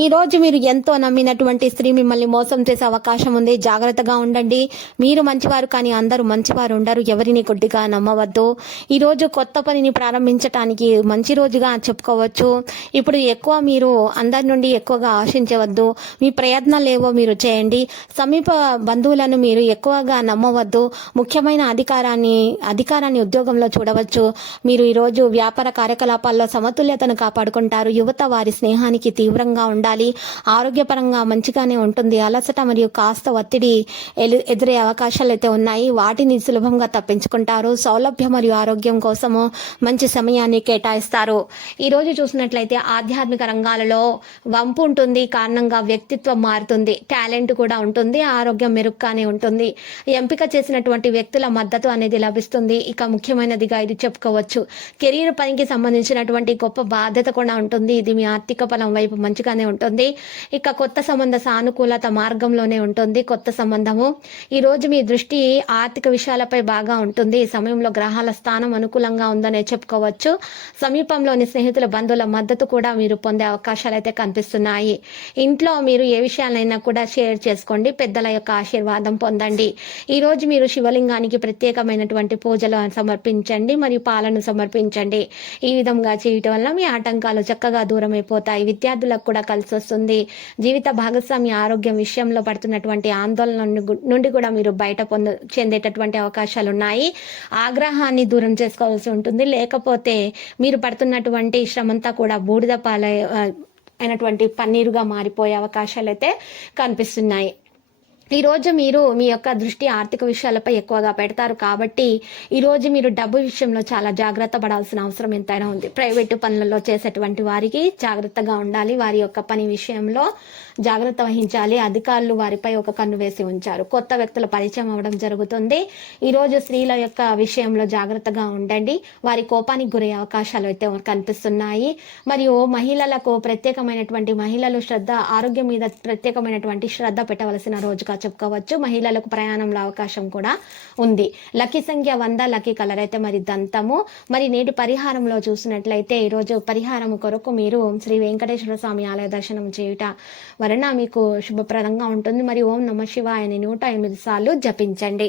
ఈ రోజు మీరు ఎంతో నమ్మినటువంటి స్త్రీ మిమ్మల్ని మోసం చేసే అవకాశం ఉంది. జాగ్రత్తగా ఉండండి. మీరు మంచివారు కానీ అందరూ మంచివారు ఉండరు. ఎవరిని కొద్దిగా నమ్మవద్దు. ఈ రోజు కొత్త పనిని ప్రారంభించటానికి మంచి రోజుగా చెప్పుకోవచ్చు. ఇప్పుడు ఎక్కువ మీరు అందరి నుండి ఎక్కువగా ఆశించవద్దు. మీ ప్రయత్నాలు ఏవో మీరు చేయండి. సమీప బంధువులను మీరు ఎక్కువగా నమ్మవద్దు. ముఖ్యమైన అధికారాన్ని అధికారాన్ని ఉద్యోగంలో చూడవచ్చు. మీరు ఈరోజు వ్యాపార కార్యకలాపాల్లో సమతుల్యతను కాపాడుకుంటారు. యువత వారి స్నేహానికి తీవ్రంగా ఉండాలి. ఆరోగ్యపరంగా మంచిగానే ఉంటుంది. అలసట మరియు కాస్త ఒత్తిడి ఎదురే అవకాశాలు అయితే ఉన్నాయి. వాటిని సులభంగా తప్పించుకుంటారు. సౌలభ్యం మరియు ఆరోగ్యం కోసము మంచి సమయాన్ని కేటాయిస్తారు. ఈరోజు చూసినట్లయితే ఆధ్యాత్మిక రంగాలలో వంపు ఉంటుంది. కారణంగా వ్యక్తిత్వం మారుతుంది. టాలెంట్ కూడా ఉంటుంది. ఆరోగ్యం మెరుగ్గానే ఉంటుంది. ఎంపిక చేసినటువంటి వ్యక్తుల మద్దతు అనేది లభిస్తుంది. ఇక ముఖ్యమైనదిగా ఇది చెప్పుకోవచ్చు. కెరీర్ పనికి సంబంధించినటువంటి గొప్ప బాధ్యత కూడా ఉంటుంది. ఇది మీ ఆర్థిక ఫలం వైపు మంచిగానే ఉంటుంది ఉంటుంది. ఇక కొత్త సంబంధ సానుకూలత మార్గంలోనే ఉంటుంది. కొత్త సంబంధము. ఈ రోజు మీ దృష్టి ఆర్థిక విషయాలపై బాగా ఉంటుంది. ఈ సమయంలో గ్రహాల స్థానం అనుకూలంగా ఉందనే చెప్పుకోవచ్చు. సమీపంలోని స్నేహితుల బంధువుల మద్దతు కూడా మీరు పొందే అవకాశాలు అయితే కనిపిస్తున్నాయి. ఇంట్లో మీరు ఏ విషయాలైనా కూడా షేర్ చేసుకోండి. పెద్దల యొక్క ఆశీర్వాదం పొందండి. ఈ రోజు మీరు శివలింగానికి ప్రత్యేకమైనటువంటి పూజలు సమర్పించండి. మరియు పాలను సమర్పించండి. ఈ విధంగా చేయటం వల్ల మీ ఆటంకాలు చక్కగా దూరం అయిపోతాయి విద్యార్థులకు కూడా కలిసి వస్తుంది జీవిత భాగస్వామి ఆరోగ్యం విషయంలో పడుతున్నటువంటి ఆందోళన నుండి- కూడా మీరు బయట పొంద చెందేటటువంటి అవకాశాలు ఉన్నాయి ఆగ్రహాన్ని దూరం చేసుకోవాల్సి ఉంటుంది. లేకపోతే మీరు పడుతున్నటువంటి శ్రమంతా కూడా బూడిదపాలై అయినటువంటి పన్నీరుగా మారిపోయే అవకాశాలు అయితే కనిపిస్తున్నాయి. ఈరోజు మీరు మీ యొక్క దృష్టి ఆర్థిక విషయాలపై ఎక్కువగా పెడతారు కాబట్టి ఈరోజు మీరు డబ్బు విషయంలో చాలా జాగ్రత్త పడాల్సిన అవసరం ఎంతైనా ఉంది. ప్రైవేటు పనులలో చేసేటువంటి వారికి జాగ్రత్తగా ఉండాలి. వారి యొక్క పని విషయంలో జాగ్రత్త వహించాలి. అధికారులు వారిపై ఒక కన్ను వేసి ఉంచారు. కొత్త వ్యక్తుల పరిచయం అవ్వడం జరుగుతుంది. ఈరోజు స్త్రీల యొక్క విషయంలో జాగ్రత్తగా ఉండండి. వారి కోపానికి గురే అవకాశాలు అయితే కనిపిస్తున్నాయి. మరియు మహిళలకు ప్రత్యేకమైనటువంటి మహిళలు శ్రద్ధ ఆరోగ్యం మీద ప్రత్యేకమైనటువంటి శ్రద్ధ పెట్టవలసిన రోజుగా చెప్పుకోవచ్చు. మహిళలకు ప్రయాణంలో అవకాశం కూడా ఉంది. లక్కీ సంఖ్య వంద లక్కీ కలర్ అయితే మరి దంతము. మరి నేటి పరిహారంలో చూసినట్లయితే ఈరోజు పరిహారం కొరకు మీరు శ్రీ వెంకటేశ్వర స్వామి ఆలయ దర్శనం చేయుట వలన మీకు శుభప్రదంగా ఉంటుంది. మరి ఓం నమ శివాయ అని నూట ఎనిమిది సార్లు జపించండి.